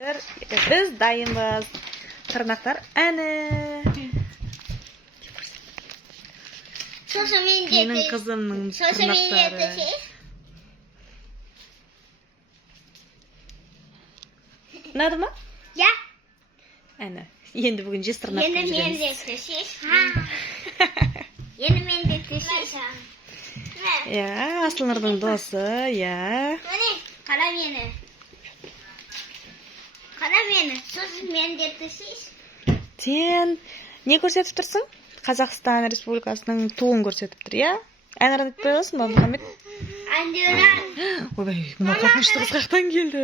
Biz dayımız. Tırnaklar әні. Менің қызымның тырнақтары. Ұнады ма? Ja. Әні. Енді бүгін жез тырнақ Yeni mendekteşiş. Yeni mendekteşiş. Ja, Asылнұрдың досы, ja. Kara meni. Kara meni. Sos mendekteşiş. Сен не көрсетіп тұрсың? Қазақстан Республикасының туын көрсетіп тұр, ja? Ән айтып қоясың ба, Мұхаммед? Андыран. Ойбай, мына қорқынышты қыз қаяқтан келді.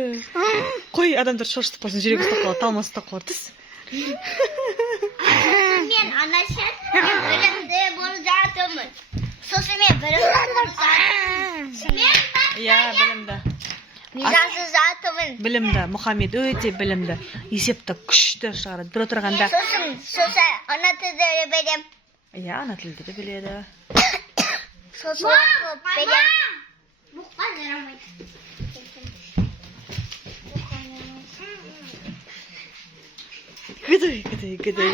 Қой, адамдар шошытып қалсын, жүрегі ұстап қалады, талмасы ұстап қалады, түс. Men anaşın bölümde bulacağımın. Sosu men bölümde bulacağım. Ja, білімді. Мизансыз затымын. Білімді, Мұхаммед өте білімді. Есепті күшті шығарады. Bir отырғанда. Соса ана тілді білем. Ja, ана тілді де біледі. Сосы оқып білем. Бұққа жарамайды. Гыдай.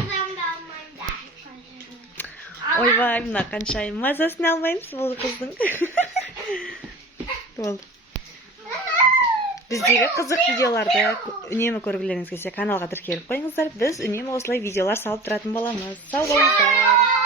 Ойбай, мына қанша мазасын алмаймыз бұл қыздың. Болды. Біздегі қызық видеоларды үнемі көргілеріңіз келсе каналға тіркеліп қойыңыздар. Біз үнемі осылай видеолар салып тұратын боламыз. Сау болыңыздар.